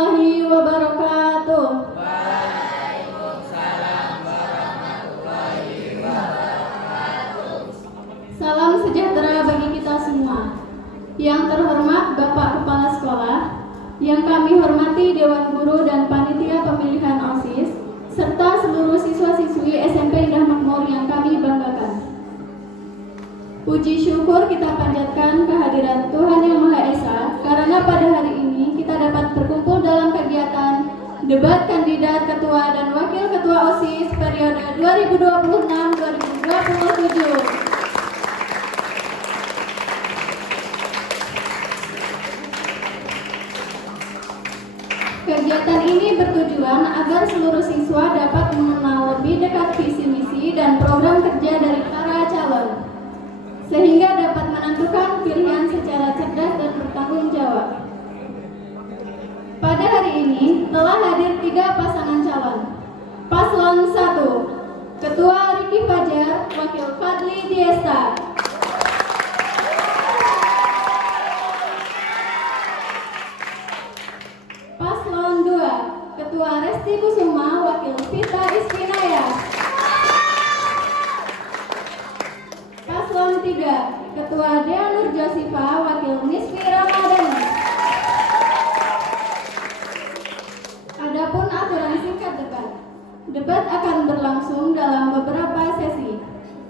warahmatullahi wabarakatuh. Salam sejahtera bagi kita semua. Yang terhormat Bapak Kepala Sekolah, yang kami hormati Dewan Guru dan Panitia Pemilihan OSIS, serta seluruh siswa-siswi SMP Indah Makmur yang kami banggakan. Puji syukur kita panjatkan kehadiran Tuhan Yang Maha Esa karena pada hari ini kita dapat berkumpul dalam kegiatan debat kandidat ketua dan wakil ketua OSIS periode 2026-2027. Kegiatan ini bertujuan agar seluruh siswa dapat mengenal lebih dekat visi misi dan program kerja dari para calon, sehingga dapat menentukan pilihan secara cerdas dan bertanggung jawab. Pada hari ini telah hadir 3 pasangan calon. Paslon 1, Ketua Riki Fajar, Wakil Fadli Diesta. Paslon 2, Ketua Resti Kusuma, Wakil Vita Ispinaya. Paslon 3, Ketua Dea Nur Josifa, Wakil Nisfi Ramadhani. Adapun aturan singkat debat. Debat akan berlangsung dalam beberapa sesi.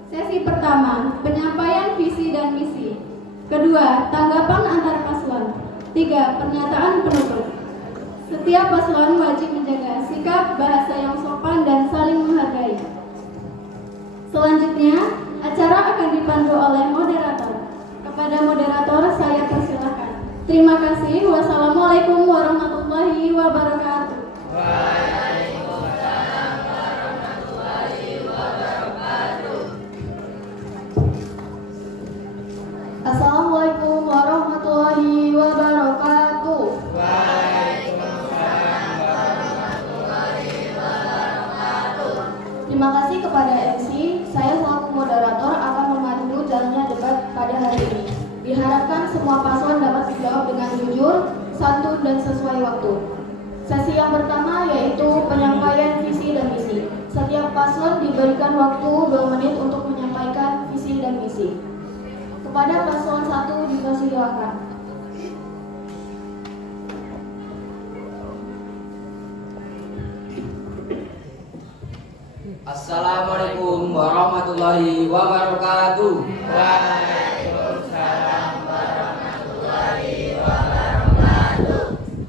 Sesi pertama, penyampaian visi dan misi. Kedua, tanggapan antar paslon. 3, pernyataan penutup. Setiap paslon wajib menjaga sikap, bahasa yang sopan dan saling menghargai. Selanjutnya, acara akan dipandu oleh moderator. Kepada moderator saya persilakan. Terima kasih. Wassalamualaikum warahmatullahi wabarakatuh. Waalaikumsalam warahmatullahi wabarakatuh. Assalamualaikum warahmatullahi wabarakatuh. Waalaikumsalam warahmatullahi wabarakatuh. Terima kasih kepada MC. Saya selaku moderator akan memandu jalannya debat pada hari ini. Diharapkan semua paslon dapat dijawab dengan jujur, santun, dan sesuai waktu. Sesi yang pertama yaitu penyampaian visi dan misi. Setiap paslon diberikan waktu 2 menit untuk menyampaikan visi dan misi. Kepada paslon 1 dipersilakan. Assalamualaikum warahmatullahi wabarakatuh.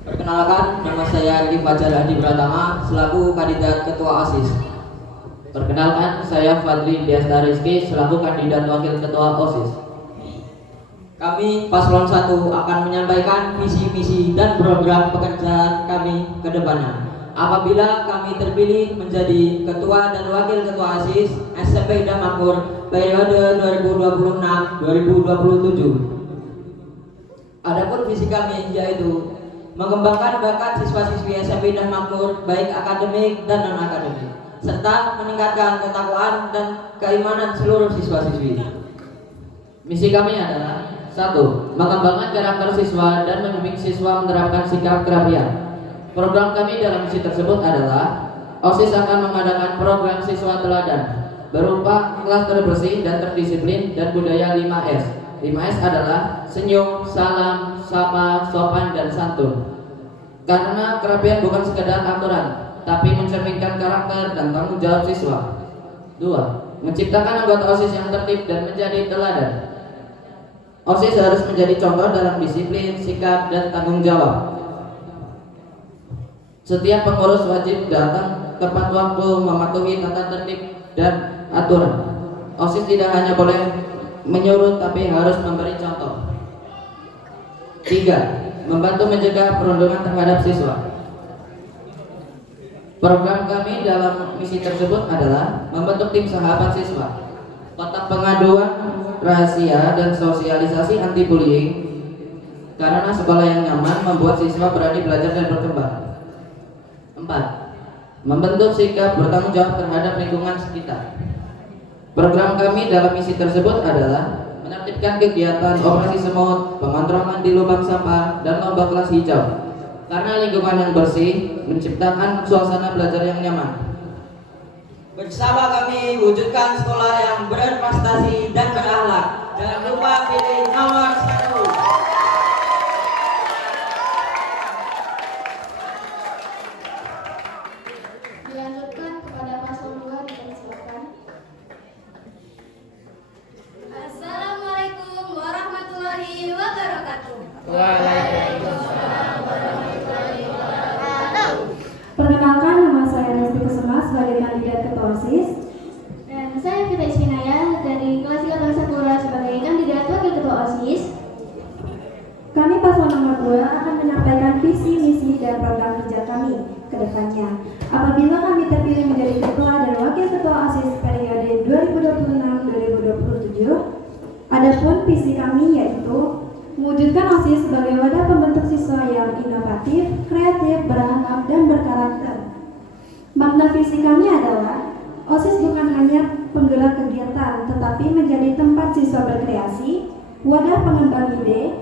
Perkenalkan, nama saya Riki Fajar Hadi Pratama selaku kandidat ketua OSIS. Perkenalkan, saya Fadli Diasta Rizky selaku kandidat wakil ketua OSIS. Kami paslon 1 akan menyampaikan visi misi dan program pekerjaan kami ke depannya. Apabila kami terpilih menjadi ketua dan wakil ketua OSIS SMP Indah Makmur periode 2026-2027. Adapun visi kami yaitu mengembangkan bakat siswa-siswi SMP Indah Makmur baik akademik dan non-akademik, serta meningkatkan ketakwaan dan keimanan seluruh siswa-siswi. Misi kami adalah 1. Mengembangkan karakter siswa dan membimbing siswa menerapkan sikap kerapian. Program kami dalam misi tersebut adalah OSIS akan mengadakan program siswa teladan berupa kelas terbersih dan terdisiplin dan budaya 5S. 5S adalah senyum, salam, sapa, sopan, dan santun. Karena kerapian bukan sekedar aturan, tapi mencerminkan karakter dan tanggung jawab siswa. 2. Menciptakan anggota OSIS yang tertib dan menjadi teladan. OSIS harus menjadi contoh dalam disiplin, sikap, dan tanggung jawab. Setiap pengurus wajib datang tepat waktu, mematuhi tata tertib dan aturan. OSIS tidak hanya boleh menyuruh tapi harus memberi contoh. 3. Membantu mencegah perundungan terhadap siswa. Program kami dalam misi tersebut adalah membentuk tim sahabat siswa, kotak pengaduan rahasia, dan sosialisasi anti bullying. Karena sekolah yang nyaman membuat siswa berani belajar dan berkembang. 4. Membentuk sikap bertanggung jawab terhadap lingkungan sekitar. Program kami dalam misi tersebut adalah menertibkan kegiatan operasi semut, pengontrolan di lubang sampah, dan lomba kelas hijau. Karena lingkungan yang bersih menciptakan suasana belajar yang nyaman. Bersama kami wujudkan sekolah yang berprestasi dan berakhlak. Jangan lupa pilih nomor 1. Dilanjutkan kepada paslon 2 dipersilakan. Assalamualaikum warahmatullahi wabarakatuh. Perkenalkan, nama saya Resti Kusuma sebagai kandidat ketua OSIS. Dan saya Fitri Isminaya dari kelas 3 Bangsa Pura sebagai kandidat wakil ketua OSIS. Kami paslon nomor 2 akan menyampaikan visi, misi, dan program kerja kami ke depannya. Apabila kami terpilih menjadi ketua dan wakil ketua OSIS periode 2026-2027, adapun visi kami yaitu mewujudkan OSIS sebagai wadah pembentuk siswa yang inovatif, kreatif, berakhlak, dan berkarakter. Makna visi kami adalah OSIS bukan hanya penggerak kegiatan, tetapi menjadi tempat siswa berkreasi, wadah pengembang ide,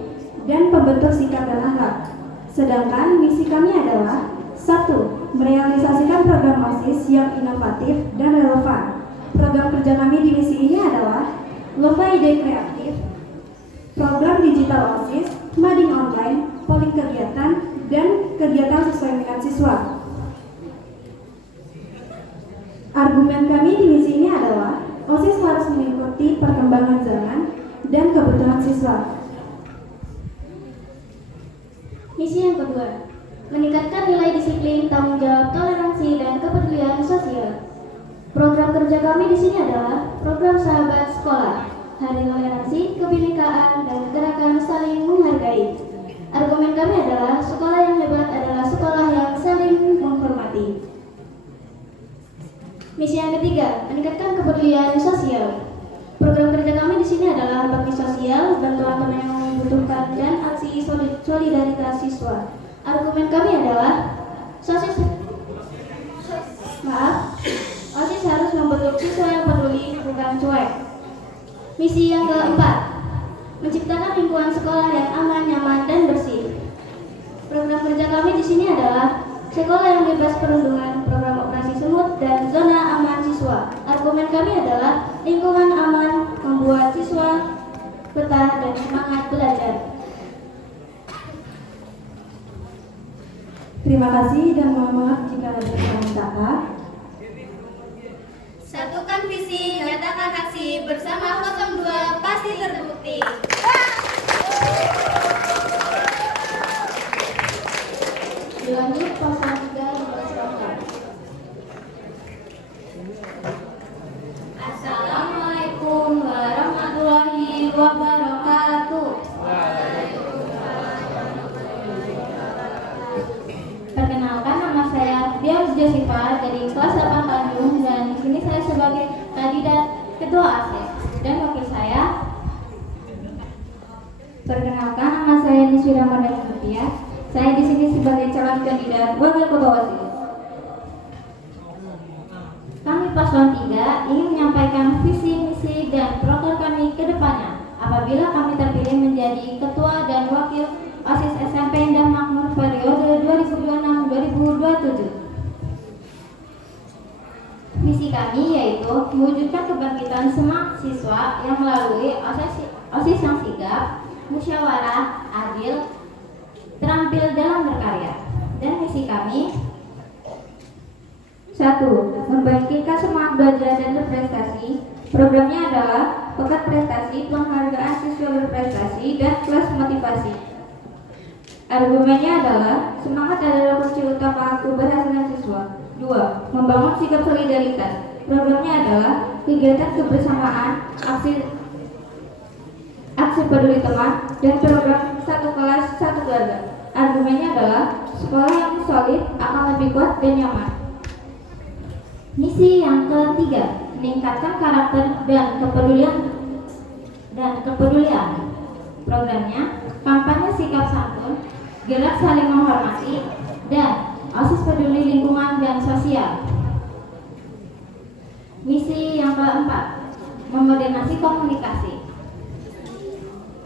dan pembentuk sikap dan akhlak. Sedangkan misi kami adalah 1. Merealisasikan program OSIS yang inovatif dan relevan. Program kerja kami di misi ini adalah lomba ide kreatif, program digital OSIS, mading online, polling kegiatan, dan kegiatan sesuai minat siswa. Argumen kami di misi ini adalah OSIS harus mengikuti perkembangan zaman dan kebutuhan siswa. Misi yang kedua, meningkatkan nilai disiplin, tanggung jawab, toleransi, dan kepedulian sosial. Program kerja kami di sini adalah program sahabat sekolah, hari toleransi, kebinekaan, dan gerakan saling menghargai. Argumen kami adalah sekolah yang hebat adalah sekolah yang saling menghormati. Misi yang ketiga, meningkatkan kepedulian sosial. Program kerja kami di sini adalah bakti sosial, bantuan teman yang membutuhkan, dan aksi solidaritas siswa. Argumen kami adalah OSIS harus membentuk siswa yang peduli, bukan cuek. Misi yang keempat, menciptakan lingkungan sekolah yang aman, nyaman, dan bersih. Program kerja kami di sini adalah sekolah yang bebas perundungan, program operasi semut, dan zona aman siswa. Argumen kami adalah lingkungan aman membuat siswa betah dan semangat belajar. Terima kasih dan mohon maaf jika ada kesalahan kata. Satukan visi, nyatakan aksi, bersama 02 pasti terbukti. Dilanjut pasal 3 dipersilakan. Assalamualaikum warahmatullahi wabarakatuh. Perkenalkan, nama saya Dian Josifa dari kelas 8 Bandung, dan di sini saya sebagai kandidat ketua ASIS dan wakil saya. Perkenalkan, nama saya Niswi Ramadhani Mutia. Saya di sini sebagai calon kandidat wakil ketua OSIS. Kami paslon 3 ingin menyampaikan visi, misi, dan program kami ke depannya. Apabila kami terpilih menjadi ketua dan wakil OSIS SMP dan Makmur periode 2026-2027. Misi kami yaitu mewujudkan kebangkitan semangat siswa yang melalui OSIS yang sigap, musyawarah, adil, terampil dalam berkarya. Dan misi kami 1. Membangkitkan semangat belajar dan berprestasi. Programnya adalah Pekan Prestasi, Penghargaan Siswa Berprestasi, dan Kelas Motivasi. Argumennya adalah semangat adalah kunci utama keberhasilan siswa. 2. Membangun sikap solidaritas. Programnya adalah kegiatan kebersamaan, aksi peduli teman, dan program satu kelas satu keluarga. Argumennya adalah sekolah yang solid akan lebih kuat dan nyaman. Misi yang ketiga, meningkatkan karakter dan kepedulian. Programnya kampanye sikap santun, gerak saling menghormati, dan OSIS peduli lingkungan dan sosial. Misi yang keempat, memodernasi komunikasi.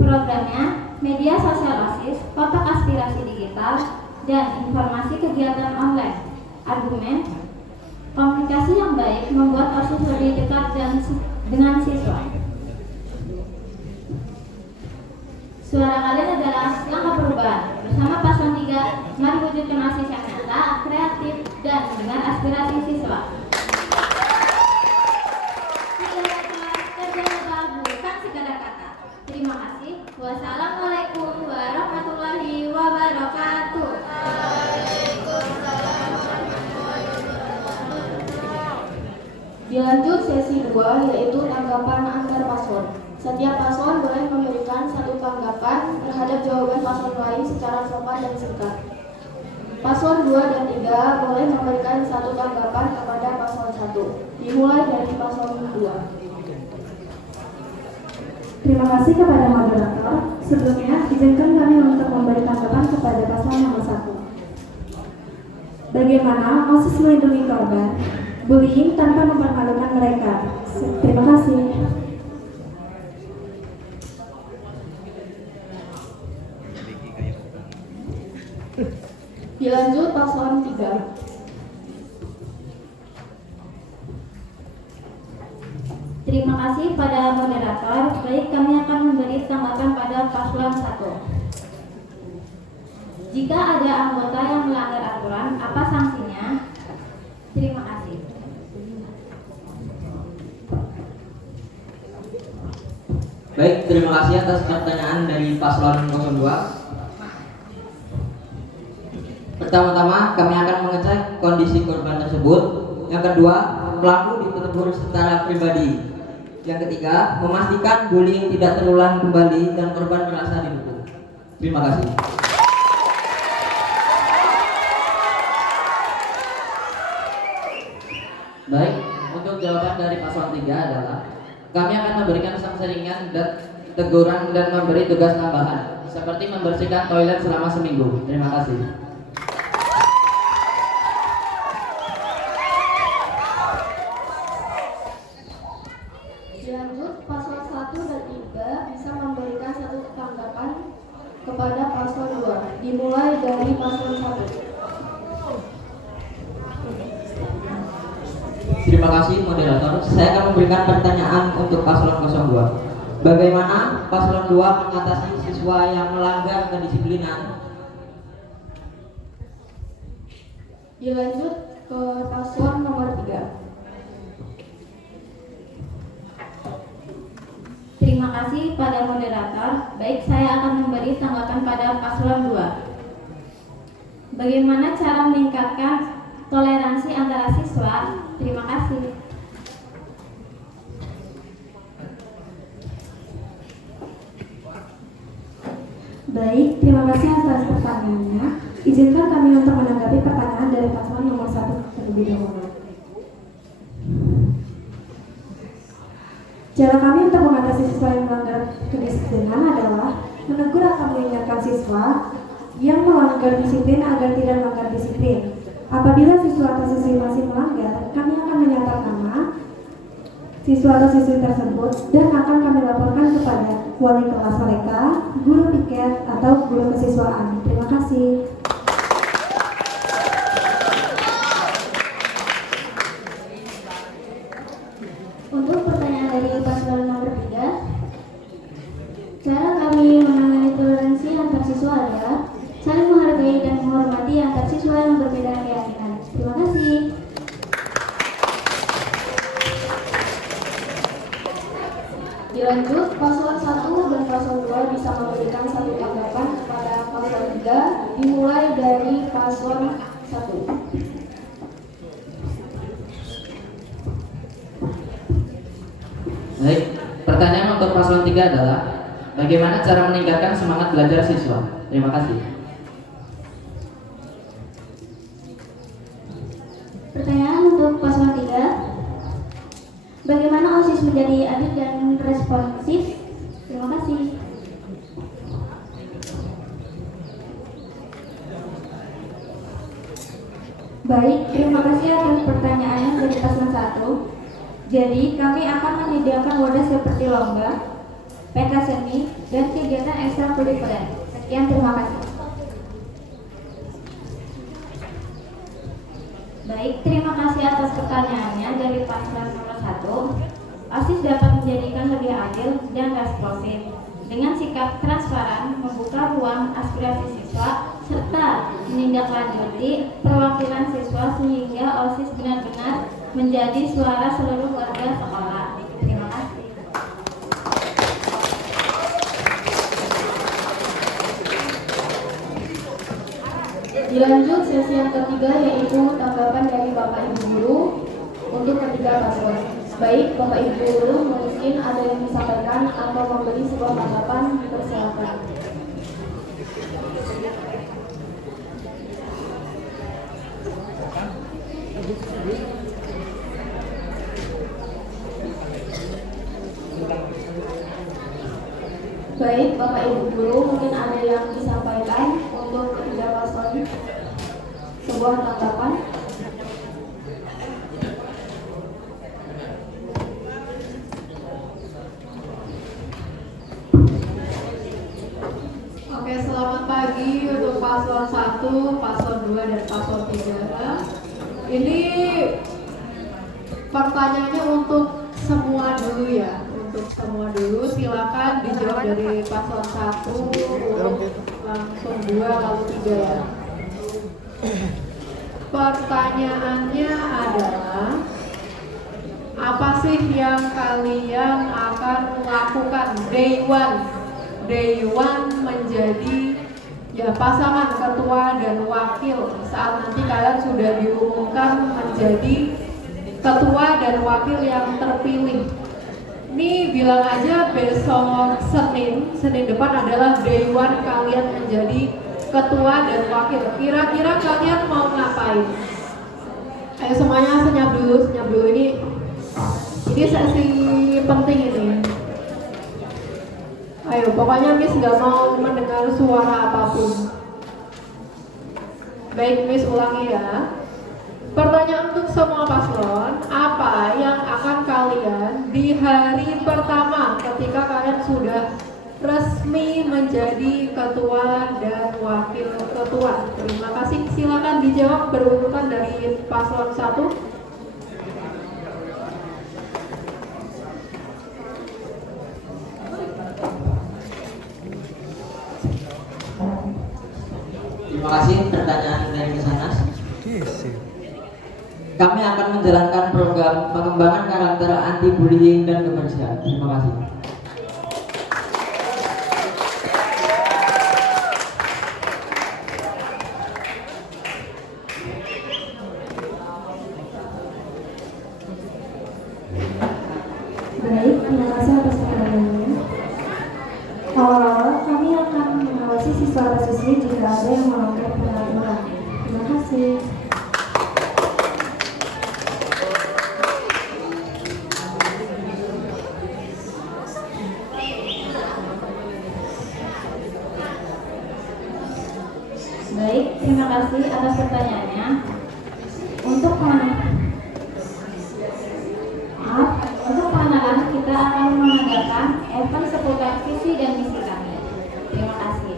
Programnya media sosial OSIS, kotak aspirasi digital, dan informasi kegiatan online. Argumen, komunikasi yang baik membuat OSIS lebih dekat dengan siswa. Suara kalian adalah langkah perubahan. Bersama paslon 3, mari wujudkan OSIS yang nyata, kreatif, dan mendengar aspirasi siswa. Terima kasih. Wassalamualaikum warahmatullahi wabarakatuh. Dilanjut sesi 2, yaitu tanggapan antar paslon. Setiap paslon boleh memberikan satu tanggapan terhadap jawaban paslon lain secara sopan dan singkat. Paslon 2 dan 3 boleh memberikan satu tanggapan kepada paslon 1. Dimulai dari paslon 2. Terima kasih kepada moderator. Sebelumnya, izinkan kami untuk memberi tanggapan kepada paslon nomor 1. Bagaimana OSIS melindungi korban bullying tanpa mempermalukan mereka? Terima kasih. Dilanjut paslon 3. Terima kasih pada moderator. Baik, kami akan memberi tanggapan pada paslon 1. Jika ada anggota yang melanggar aturan, apa sanksinya? Terima kasih. Baik, terima kasih atas pertanyaan dari paslon 02. Pertama-tama kami akan mengecek kondisi korban tersebut. Yang kedua, pelaku ditegur secara pribadi. Yang ketiga, memastikan bullying tidak terulang kembali dan korban merasa didukung. Terima kasih. Baik, untuk jawaban dari paslon 3 adalah kami akan memberikan sanksi ringan dan teguran dan memberi tugas tambahan seperti membersihkan toilet selama seminggu. Terima kasih. Dilanjut paslon 1 dan 3 bisa memberikan satu tanggapan kepada paslon 2. Dimulai dari paslon 1. Terima kasih moderator. Saya akan memberikan pertanyaan untuk paslon 02. Bagaimana paslon 2 mengatasi siswa yang melanggar kedisiplinan? Dilanjut ke paslon nomor 3. Terima kasih pada moderator. Baik, saya akan memberi tanggapan pada paslon 2. Bagaimana cara meningkatkan toleransi antara siswa? Terima kasih. Baik, terima kasih atas pertanyaannya. Izinkan kami untuk menanggapi pertanyaan dari paslon nomor 1 terlebih dahulu. Cara kami untuk mengatasi siswa yang melanggar kedisiplinan adalah menegur atau mengingatkan siswa yang melanggar disiplin agar tidak melanggar disiplin. Apabila siswa atau siswi masih melanggar, kami akan menyatat nama siswa atau siswi tersebut dan akan kami laporkan kepada wali kelas mereka, guru piket, atau guru kesiswaan. Terima kasih. Untuk pertanyaan dari paslon nomor 3, cara kami menangani toleransi antar siswa adalah saling menghargai dan menghormati antar siswa yang berbeda keyakinan. Terima kasih. Dilanjut, paslon 1 dan paslon 2 bisa memberikan satu tanggapan kepada paslon 3. Dimulai dari paslon 1. Baik, pertanyaan untuk paslon 3 adalah bagaimana cara meningkatkan semangat belajar siswa? Terima kasih. Pertanyaan untuk paslon 3, bagaimana OSIS menjadi adil dan responsif? Terima kasih. Baik, terima kasih atas pertanyaannya dari paslon 1. Jadi, kami akan menyediakan wadah seperti lomba, pentas seni, dan kegiatan ekstrakurikuler. Sekian, terima kasih. Baik, terima kasih atas pertanyaannya dari paslon nomor 1. OSIS dapat menjadikan lebih adil dan responsif dengan sikap transparan, membuka ruang aspirasi siswa, serta menindaklanjuti perwakilan siswa sehingga OSIS benar-benar menjadi suara seluruh warga sekolah. Terima kasih. Dilanjut sesi yang ketiga yaitu tanggapan dari Bapak Ibu Guru untuk ketiga paslon. Baik, Bapak Ibu Guru mungkin ada yang disampaikan atau memberi sebuah tanggapan, dipersilakan. Baik, Bapak Ibu Guru mungkin ada yang disampaikan untuk ketiga paslon sebuah tanggapan. Oke, selamat pagi untuk paslon 1, paslon 2, dan paslon 3. Ini pertanyaannya untuk semua dulu ya. Untuk semua dulu, silakan dijawab dari paslon 1 untuk langsung 2 lalu 3 ya. Pertanyaannya adalah, apa sih yang kalian akan lakukan day one menjadi ya pasangan ketua dan wakil saat nanti kalian sudah diumumkan menjadi ketua dan wakil yang terpilih? Ini bilang aja besok Senin depan adalah day one kalian menjadi ketua dan wakil. Kira-kira kalian mau ngapain? Ayo semuanya senyap dulu ini sesi penting ini. Ayo, pokoknya Miss nggak mau mendengar suara apapun. Baik, Miss ulangi ya. Pertanyaan untuk semua paslon, apa yang akan kalian di hari pertama ketika kalian sudah resmi menjadi ketua dan wakil ketua? Terima kasih, silakan dijawab berurutan dari paslon 1. Terima kasih pertanyaan dari Misanas. Kami akan menjalankan program pengembangan karakter anti bullying dan kebersihan. Terima kasih. Baik, terima kasih atas pertanyaannya. Awal-awal kami akan mengawasi siswa atau siswi jika ada yang melanggar peraturan. Terima kasih. Baik, terima kasih atas pertanyaannya. Untuk pengenalan kita akan mengadakan event seputar visi dan misi kami. Terima kasih.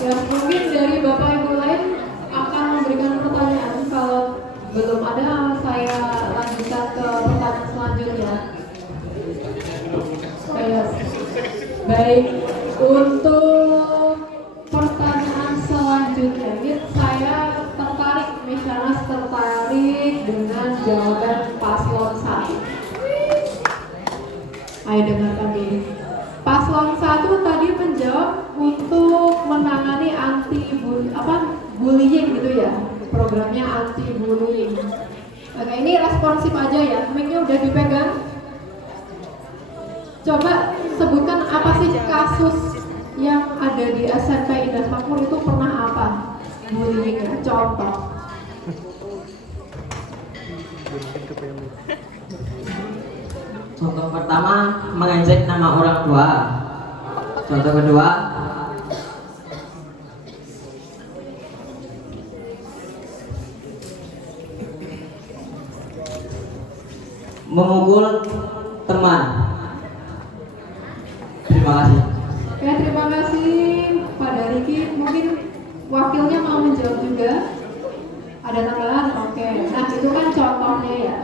Ya, mungkin dari Bapak Ibu lain akan memberikan pertanyaan. Kalau belum ada, saya lanjutkan ke pertanyaan selanjutnya. Baik, untuk pertanyaan selanjutnya, ini saya tertarik, Misanas tertarik dengan jawaban paslon 1. Ayo dengarkan dulu. Paslon 1 tadi menjawab untuk menangani bullying gitu ya. Programnya anti bullying. Oke, ini responsif aja ya. Mic-nya udah dipegang. Coba sebutkan apa sih kasus yang ada di SMP Indah Makmur itu pernah apa? Bullying, contoh. Contoh pertama, mengejek nama orang tua. Contoh kedua, memukul teman. Terima kasih. Oke, terima kasih Pak Dariki. Mungkin wakilnya juga? Ada tambahan? Oke. Nah, itu kan contohnya ya.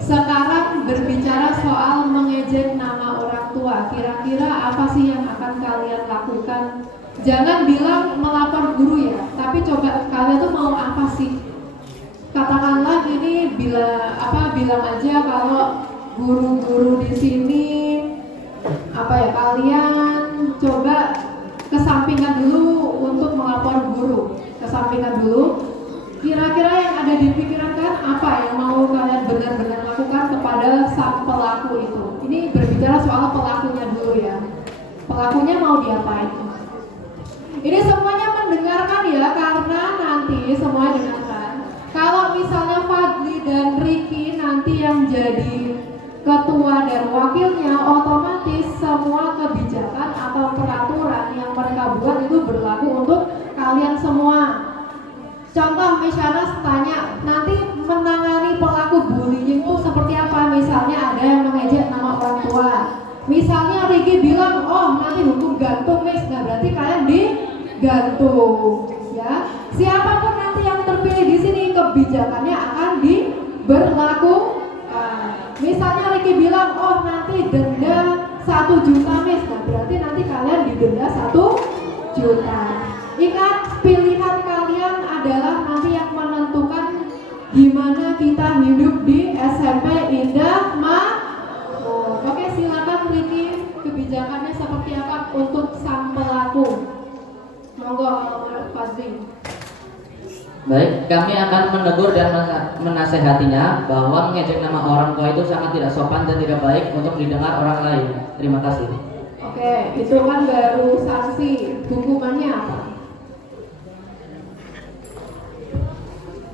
Sekarang berbicara soal mengejek nama orang tua. Kira-kira apa sih yang akan kalian lakukan? Jangan bilang melapor guru ya, tapi coba kalian tuh mau apa sih? Katakanlah ini bilang aja kalau guru-guru di sini kalian coba kesampingkan dulu untuk melapor guru. Kesampingkan dulu. Kira-kira yang ada di pikiran kan apa yang mau kalian benar-benar lakukan kepada sang pelaku itu? Ini berbicara soal pelakunya dulu ya. Pelakunya mau diapain? Ini semuanya mendengarkan ya, karena nanti semua dengarkan. Kalau misalnya Fadli dan Ricky nanti yang jadi ketua dan wakilnya, otomatis semua kebijakan atau peraturan yang mereka buat itu berlaku untuk kalian semua. Contoh, misalnya tanya, nanti menangani pelaku bullying itu seperti apa? Misalnya ada yang mengejek nama orang tua. Misalnya Ricky bilang, oh nanti hukum gantung Miss, nah berarti kalian digantung, ya. Siapapun nanti yang terpilih di sini kebijakannya akan diberlakukan. Misalnya Ricky bilang, oh nanti denda 1 juta Miss, nah berarti nanti kalian didenda 1 juta. Ingat, pilihan kalian adalah nanti yang menentukan gimana kita hidup di SMP Indah Makmur. Oke, silakan Ricky, kebijakannya seperti apa untuk sang pelaku? Monggo Fadli. Baik, kami akan menegur dan menasehatinya bahwa mengejek nama orang tua itu sangat tidak sopan dan tidak baik untuk didengar orang lain. Terima kasih. Oke, itu kan baru sanksi. Hukumannya apa?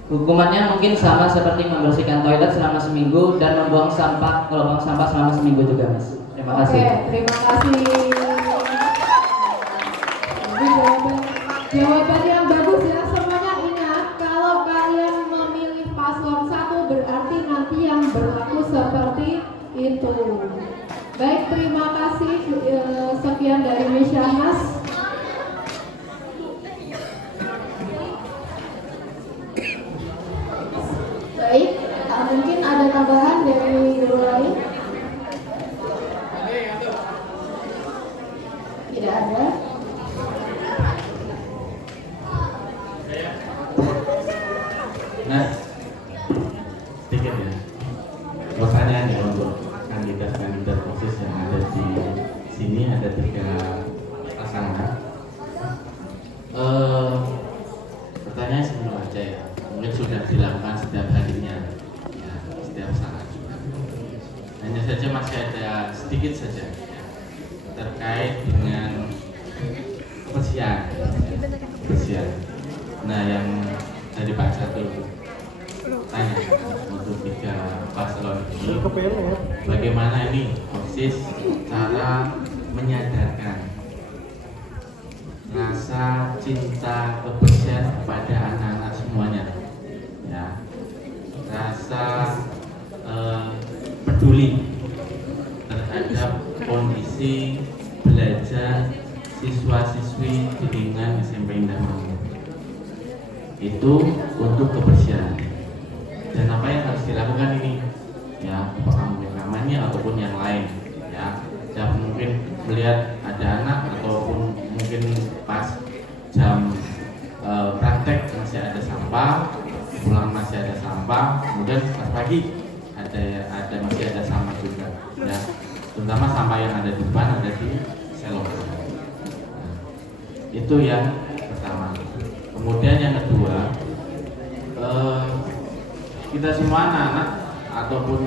Hukumannya mungkin sama seperti membersihkan toilet selama seminggu dan membuang sampah kalau buang sampah selama seminggu juga, Mas. Terima kasih. Oke, terima kasih. Jawaban yang bagus ya. Semuanya ingat, kalau kalian memilih paslon 1 berarti nanti yang berlaku seperti itu. Baik, terima kasih. Sekian dari Miss Syahnas. Baik, mungkin ada tambahan dari guru lain? Tidak ada. Nah, sedikit ya. Pertanyaan ya untuk kandidat-kandidat OSIS yang ada di sini, ada 3 pasangan. Pertanyaan sebelum aja ya. Mungkin sudah dilakukan setiap harinya, ya, setiap saat. Hanya saja masih ada sedikit saja ya, terkait dengan kebersihan. Nah, yang dari Pak Catur tanya untuk 3 paslon ini, bagaimana ini OSIS cara menyadarkan rasa cinta kebersihan kepada anak-anak semuanya, ya, rasa peduli terhadap kondisi belajar siswa-siswi di lingkungan SMP Indah Makmur. Itu untuk kebersihan. Dan apa yang harus dilakukan ini? Ya, apakah mungkin kamarnya ataupun yang lain, ya. Jangan mungkin melihat ada anak ataupun mungkin pas jam praktek masih ada sampah, pulang masih ada sampah, kemudian pas pagi masih ada sampah juga, ya. Terutama sampah yang ada di depan, ada di selokan. Nah, itu yang pertama. Kemudian yang kedua, kita semua anak-anak ataupun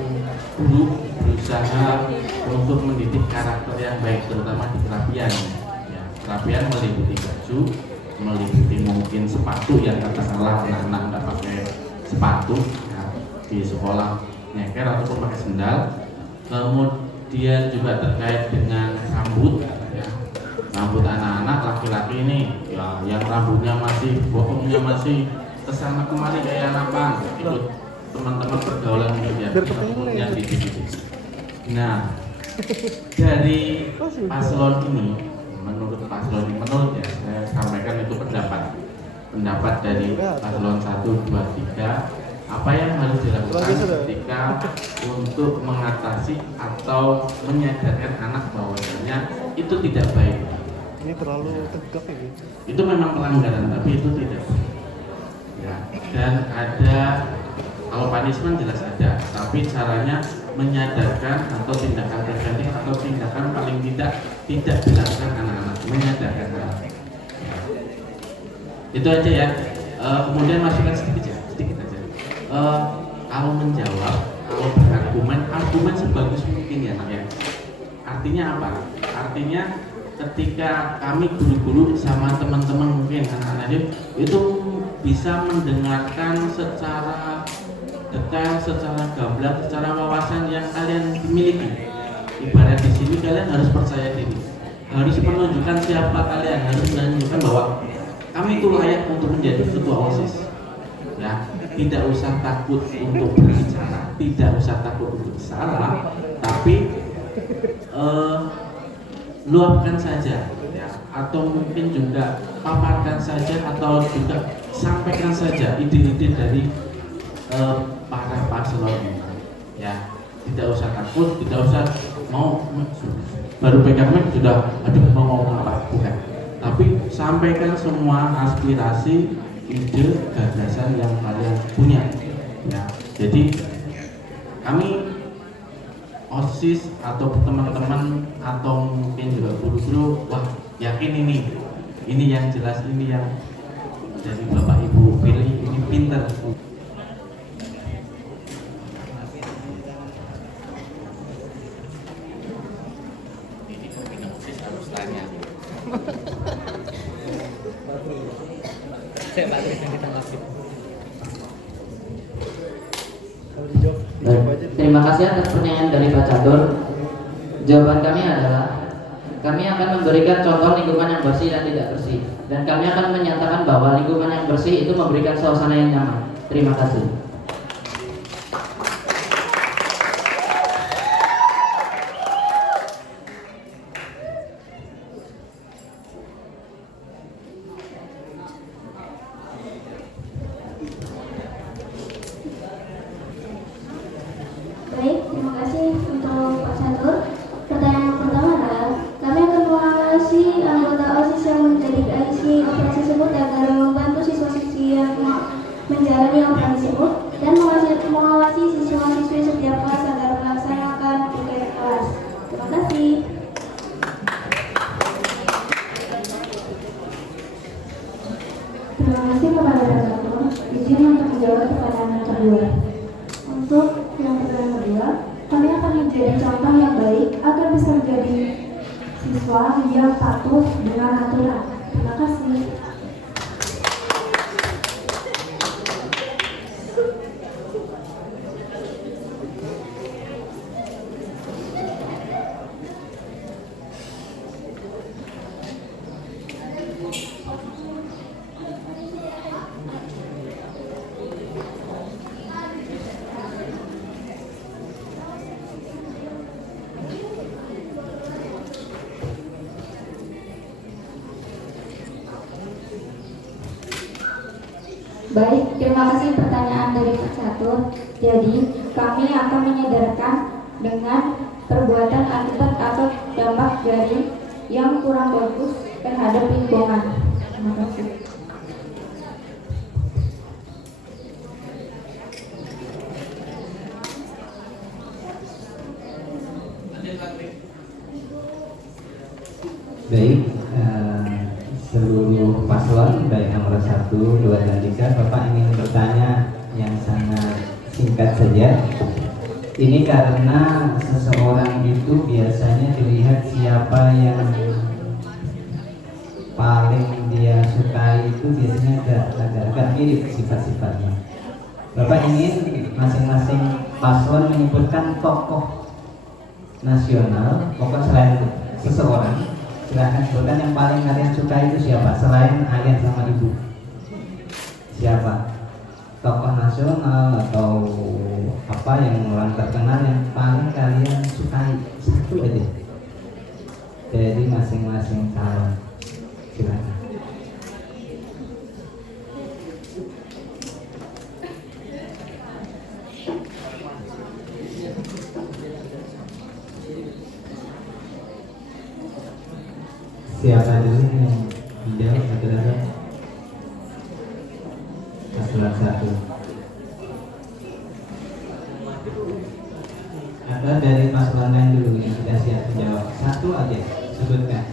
guru berusaha untuk mendidik karakter yang baik, terutama di kerapian. Ya, kerapian meliputi baju, meliputi mungkin sepatu yang katakanlah anak-anak nggak pakai sepatu, ya, di sekolah nyeker ataupun pakai sendal. Kemudian juga terkait dengan rambut, ya. Rambut anak-anak laki-laki ini, ya, yang rambutnya masih bohongnya masih kesana kemari kayak anak bang, ikut teman-teman pergaulan media punya titik-titik. Nah, dari paslon ini, menurut ya saya sampaikan itu pendapat. pendapat dari paslon 1, 2, 3, apa yang harus dilakukan ketika untuk mengatasi atau menyadarkan anak bahwasanya itu tidak baik. Ini terlalu tegak ya. Itu memang pelanggaran, tapi itu tidak baik. Ya, dan ada, kalau punishment jelas ada, tapi caranya menyadarkan atau tindakan preventif atau tindakan paling tidak dilakukan anak-anak, menyadarkan anak. Itu aja ya. Kemudian masukan sedikit aja. Kalau menjawab, kalau berargumen, argumen sebagus mungkin ya nak ya. Artinya apa? Artinya ketika kami guru-guru sama teman-teman mungkin anak-anak itu bisa mendengarkan secara detail, secara gamblang, secara wawasan yang kalian miliki. Ibarat di sini kalian harus percaya diri, harus menunjukkan siapa kalian, harus menunjukkan bahwa kami itu layak untuk menjadi ketua OSIS. Ya, tidak usah takut untuk berbicara, tidak usah takut untuk salah, tapi luapkan saja, ya, atau mungkin juga paparkan saja, atau juga sampaikan saja ide-ide dari para paslon, ya, tidak usah takut, tidak usah mau baru pegang mic sudah aduh mau ngomong apa, bukan, tapi sampaikan semua aspirasi, ide, gagasan yang kalian punya, ya. Jadi kami OSIS atau teman-teman atau mungkin juga guru-guru, wah yakin ini yang jelas, ini yang dari Bapak Ibu pilih ini pintar. Terima kasih atas pertanyaan dari Pak Catur. Jawaban kami adalah kami akan memberikan contoh lingkungan yang bersih dan tidak bersih, dan kami akan menyatakan bahwa lingkungan yang bersih itu memberikan suasana yang nyaman. Terima kasih. Baik, terima kasih untuk Pak Catur. Pertanyaan yang pertama adalah, kami akan mengawasi anggota OSIS yang menjadi isi operasi tersebut agar membantu siswa-siswi yang menjalani operasi tersebut dan mengawasi siswa-siswi setiap kelas agar melaksanakan UKM kelas. Terima kasih. Terima kasih kepada Pak Catur. Izin untuk menjawab pertanyaan yang kedua. Untuk yang pertanyaan kedua, kami akan menjadi contoh yang baik agar bisa menjadi siswa yang patuh dengan aturan. Terima kasih. Baik, terima kasih pertanyaan dari Pak Catur. Jadi, kami akan menyadarkan dengan perbuatan akibat atau dampak dari yang kurang bagus terhadap lingkungan. Terima kasih. Baik, seluruh paslon baik nomor 1, 2, dan 3, Bapak ingin bertanya yang sangat singkat saja. Ini karena seseorang itu biasanya dilihat siapa yang paling dia sukai itu biasanya agak mirip sifat-sifatnya. Bapak ingin masing-masing paslon menyebutkan tokoh nasional, tokoh selain seseorang. Silahkan sebutkan yang paling kalian suka itu siapa selain ayah sama ibu. Siapa? Tokoh nasional atau apa yang orang terkenal yang paling kalian sukai, satu aja dari masing-masing calon. Silakan. Siapa dulu yang menjawab saudara? Paslon 1. Atau dari paslon lain dulu yang sudah siap menjawab? Satu aja, sebutkan.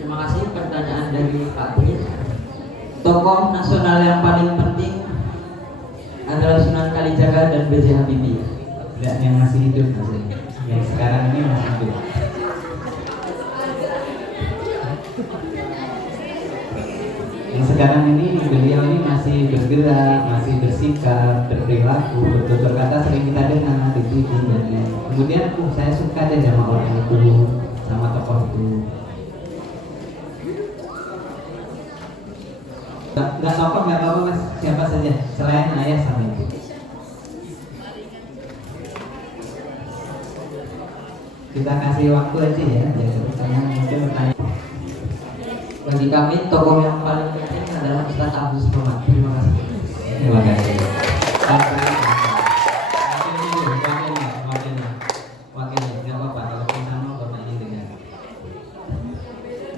Terima kasih. Pertanyaan dari Pak Tri. Tokoh nasional yang paling penting adalah Sunan Kalijaga dan B.J. Habibie. Tidak, yang masih hidup maksudnya. Yang sekarang ini masih hidup. Yang sekarang ini beliau ini masih bergerak, masih bersikap, berperilaku, bertutur kata sering kita dengar di TV dan lain. Kemudian saya suka deh sama orang itu, sama tokoh itu. Nggak tokoh nggak apa-apa mas, siapa saja selain ayah sama ibu. Kita kasih waktu aja ya, jadi pertanyaan mungkin bertanya. Bagi kami tokoh yang paling penting adalah Ustadz Abdul Somad. Terima kasih. Terima kasih. Wakilnya, nggak apa-apa kalau sama bapak ini dengar.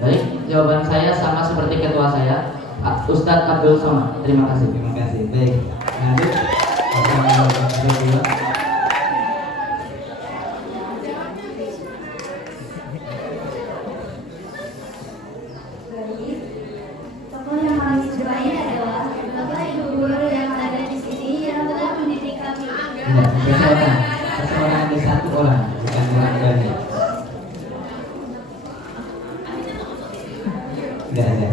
Baik, jawaban saya sama seperti ketua saya, Ustadz Abdul Somad. Terima kasih. Terima kasih. Baik. Lanjut. Assalamualaikum. Tokoh yang paling disukai adalah Bapak Ibu guru yang ada di sini yang telah mendidik kami. Tidak, seseorang. Seseorang ada satu orang, bukan orang banyak. Tidak ada.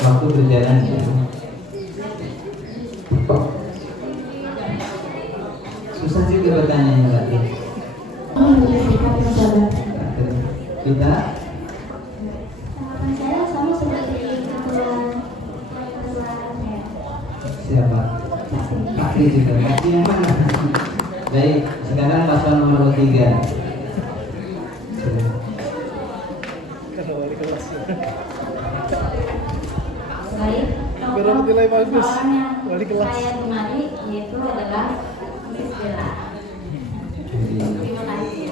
Waktu berjalan ya. Susah juga bertanya berarti. Kita Tanggapan saya sama seperti ketua saya. siapa? Pak Kri juga. Pak Kri yang mana? Baik, sekarang paslon nomor 3. Karena wali kelas. Baik, Biar nilai bagus. orang yang Wali kelas. saya gemari yaitu adalah Miss Bella. Terima kasih.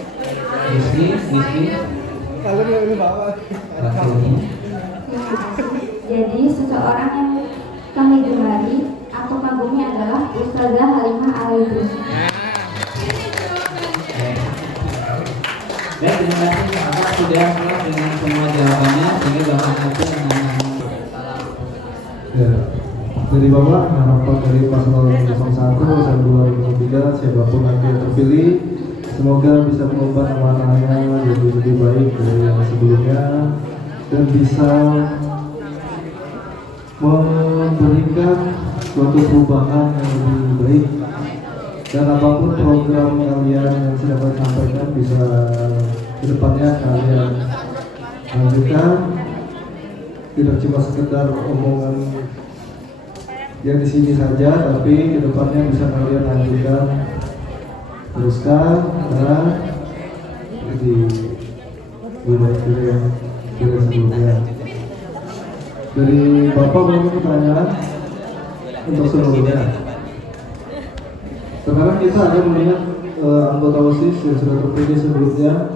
Misi, Kalian yang lebih bawah. wakilnya. Jadi seseorang yang kami gemari atau kagumi adalah Ustazah Halimah Al-Idrus. Baik, terima kasih Bapak sudah puas dengan semua jawabannya. Sehingga Bapak nanti menanyakan. Ya, dari Bapak harapan dari paslon 01 dan 2003 siapapun nanti yang terpilih, semoga bisa mengubah amanahnya jadi lebih baik dari yang sebelumnya dan bisa memberikan suatu perubahan yang lebih baik, dan apapun program kalian yang sudah kalian sampaikan bisa kedepannya kalian lanjutkan, tidak cuma sekedar omongan yang di sini saja, tapi kedepannya bisa kalian lanjutkan, teruskan dan di wilayah yang sebelumnya. Dari Bapak berapa pertanyaan untuk seluruhnya? Sekarang kita akan melihat anggota OSIS yang sudah terpilih sebelumnya.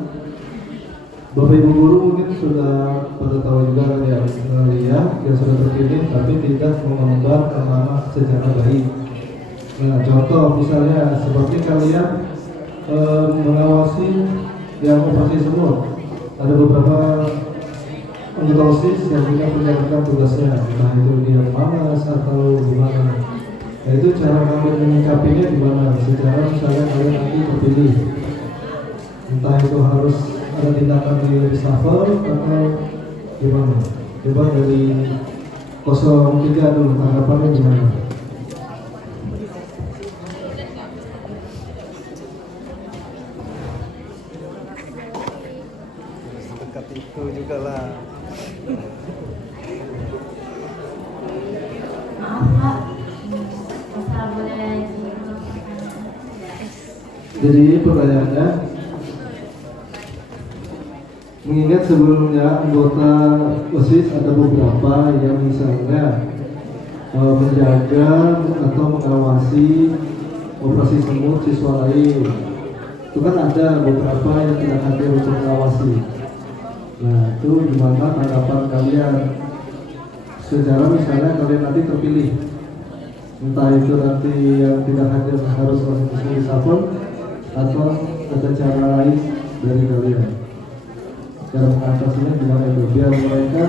Bapak Ibu guru mungkin sudah pada tahu juga kan ya, yang sudah terpilih tapi tidak mengembang amanah secara baik. Nah, contoh misalnya seperti kalian mengawasi yang operasi semua. Ada beberapa anggota OSIS yang tidak menjalankan tugasnya, entah itu dia malas atau gimana. Nah, itu cara kalian menyikapinya gimana? Secara misalnya kalian nanti terpilih, entah itu harus ada tindakan di reshuffle atau gimana? Coba dari 03 dulu, tanggapannya gimana? Jadi pertanyaannya, mengingat sebelumnya anggota OSIS ada beberapa yang misalnya menjaga atau mengawasi operasi semut siswa lain, itu kan ada beberapa yang tidak hadir untuk mengawasi. Nah, itu gimana tanggapan kalian? Secara misalnya kalian nanti terpilih, entah itu nanti yang tidak hadir harus konstitusi reshuffle atau ada cara lain dari kalian. Cara mengatasinya gimana itu? Biar mereka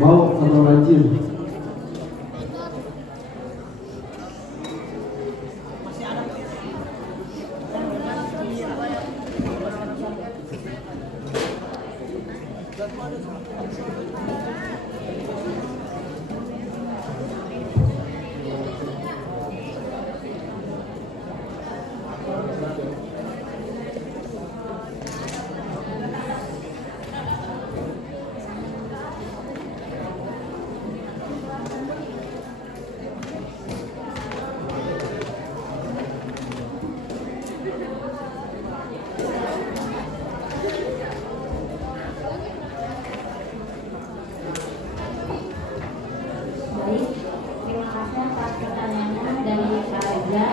mau atau rajin. Baik, terima kasih atas pertanyaannya dari Pak Reza.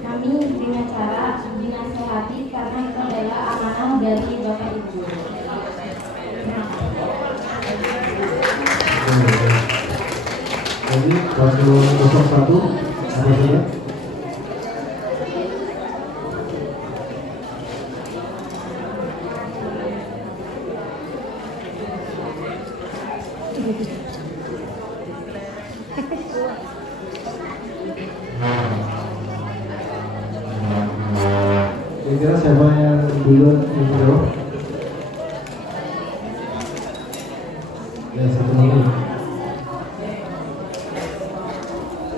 Kami dengan cara dinasehati karena itu adalah amanah dari Bapak Ibu. Terima kasih. Jadi paslon 01 ada saya. Kira-kira siapa yang duluan menjawab? Ya, satu menit.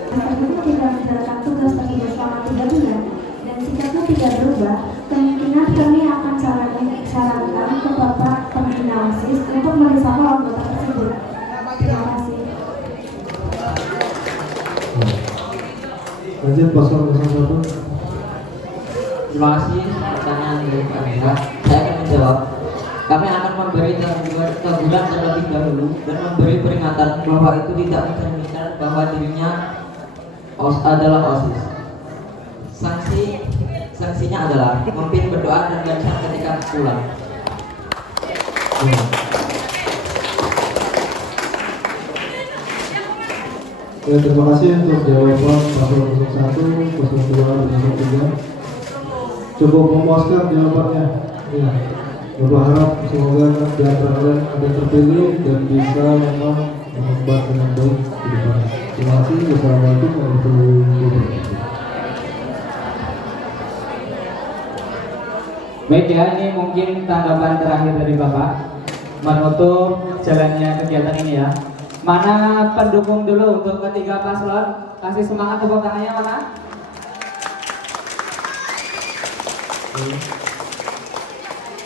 Tersebut tidak menjalankan tugas tersebut selama 3 bulan dan sikapnya tidak berubah, kemungkinan kami akan sarankan ke Bapak Pembina OSIS untuk mereshuffle anggota tersebut. Terima kasih. Lanjut paslon 01. Terima kasih pertanyaan dari Pak Reza. Saya akan menjawab. Kami akan memberi teguran terlebih dahulu dan memberi peringatan bahwa itu tidak mencerminkan bahwa dirinya adalah OSIS. Sanksinya adalah memimpin berdoa dan belajar ketika pulang. Ya, terima kasih untuk jawaban paslon 01, paslon 2, dan paslon 3. Cukup memuaskan jawabannya. Ya, Bapak harap semoga di antara kalian ada terpilih dan bisa memang mengemban dengan baik ke depan. Terima kasih. Wassalamualaikum warahmatullahi wabarakatuh. Baik ya, ini mungkin tanggapan terakhir dari Bapak menutup jalannya kegiatan ini ya. Mana pendukung dulu untuk ketiga paslon? Kasih semangat tepuk tangannya mana?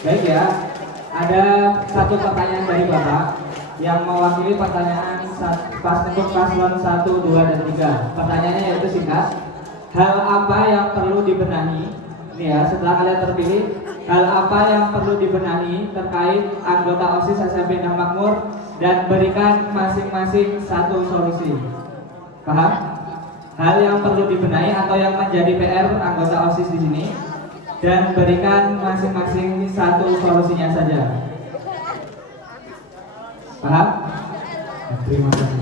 Baik ya, ada satu pertanyaan dari Bapak yang mewakili pertanyaan untuk paslon 1, 2, dan 3. Pertanyaannya yaitu singkat. Hal apa yang perlu dibenahi? Ini ya, setelah kalian terpilih, hal apa yang perlu dibenahi terkait anggota OSIS SMP Indah Makmur dan berikan masing-masing satu solusi. Paham? Hal yang perlu dibenahi atau yang menjadi PR anggota OSIS di sini dan berikan masing-masing satu solusinya saja. Paham? Terima kasih.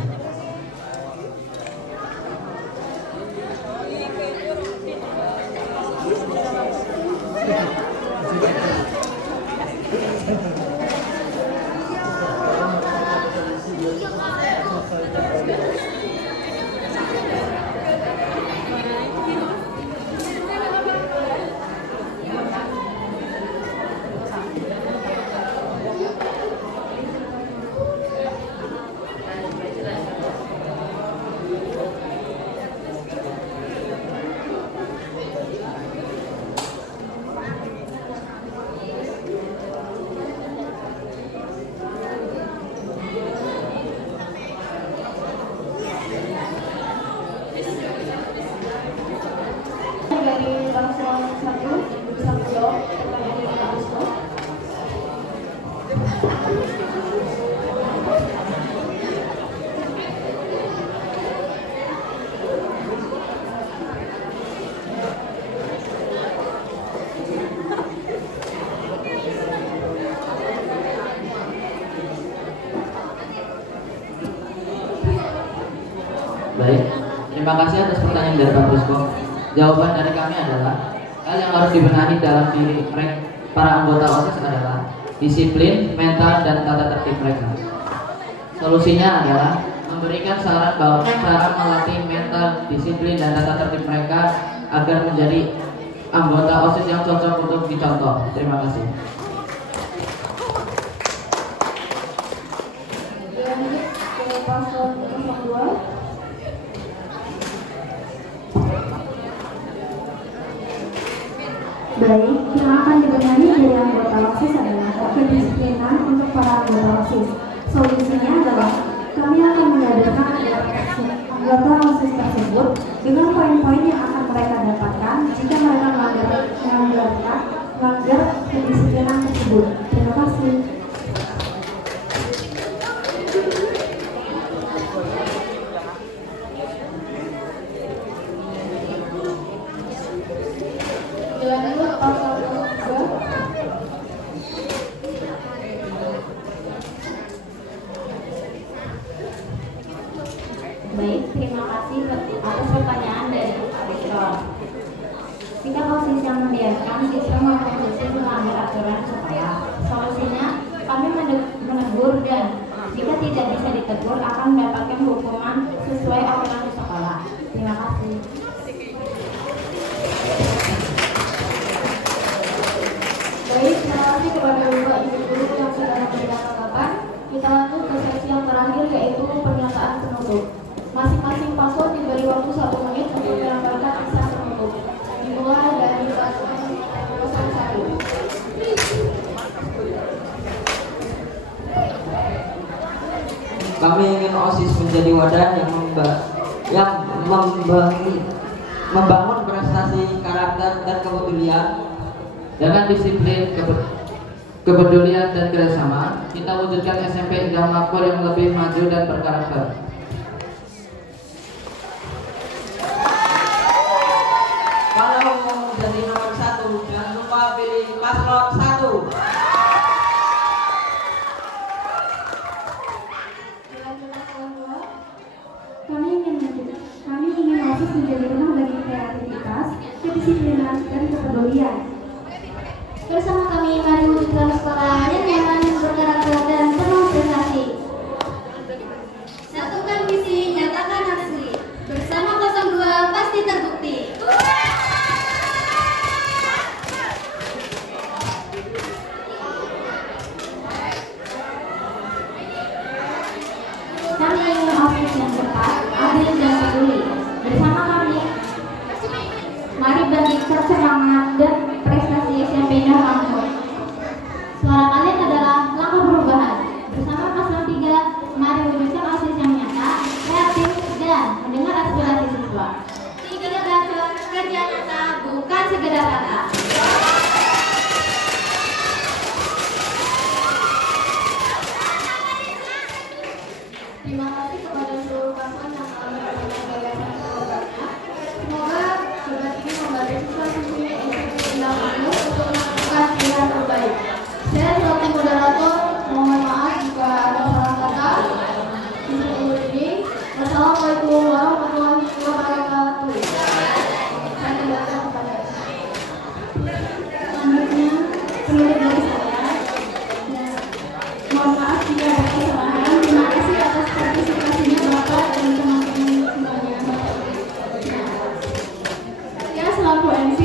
Terima kasih atas pertanyaan dari Pak Pusko. Jawaban dari kami adalah hal yang harus dibenahi dalam diri para anggota OSIS adalah disiplin, mental, dan tata tertib mereka. Solusinya adalah memberikan saran bahwa cara melatih mental, disiplin, dan tata tertib mereka agar menjadi anggota OSIS yang cocok untuk dicontoh. Terima kasih. Lanjut ke paslon 02. Baik, yang akan dibenahi dari anggota OSIS adalah kedisiplinan untuk para anggota OSIS. Solusinya adalah kami akan menyadarkan anggota OSIS tersebut dengan poin-poin yang akan mereka dapatkan jika mereka melanggar kedisiplinan tersebut. Terima kasih. Lanjut paslon 03. Baik, terima kasih atas pertanyaan dari Pak Rektor. Sikap OSIS yang membiarkan siswa mengkonsumsi melanggar aturan sekolah. Solusinya, kami menegur dan jika tidak bisa ditegur akan mendapatkan hukuman sesuai aturan di sekolah. Terima kasih. Baik, terima kasih kepada Bapak Ibu Guru yang sudah memberikan tanggapan. Kita lanjut ke sesi yang terakhir yaitu pernyataan penutup. Masing-masing paslon diberi waktu 1 menit untuk menyampaikan pesan penutup. Dimulai dari paslon 01. Kami ingin OSIS menjadi wadah yang membangun prestasi karakter dan kepedulian. Dengan disiplin, kepedulian, dan kerjasama, kita wujudkan SMP Indah Makmur yang lebih maju dan berkarakter. Kalau mau menjadi nomor 1, jangan lupa pilih paslon 1. Kami ingin OSIS menjadi rumah bagi kreativitas, kedisiplinan, dan kepedulian. Bersama kami, mari wujudkan sekolah yang nyaman, berkarakter, dan penuh prestasi. Satukan visi, nyatakan aksi. Bersama 02 pasti terbukti. Kami ingin OSIS yang cepat, adil, dan peduli. Bersama kami, mari bangkitkan semangat dan prestasi SMP Indah Makmur. Suara kalian adalah langkah perubahan. Bersama paslon 3, mari wujudkan OSIS yang nyata, kreatif, dan mendengar aspirasi siswa. 3 bacot, kerja nyata, bukan sekedar kata. Terima kasih kepada seluruh paslon yang telah memberikan gagasan programnya. Semoga debat ini membantu siswa-siswi SMP Indah Makmur untuk melakukan pilihan terbaik. Saya selaku moderator mohon maaf jika ada salah kata. Wassalamualaikum warahmatullahi wabarakatuh. Saya kembalikan kepada selanjutnya penulis dari saya. Mohon maaf jika ada kesalahan. Terima kasih atas partisipasinya Bapak dan teman-teman semuanya. Ya, selaku MC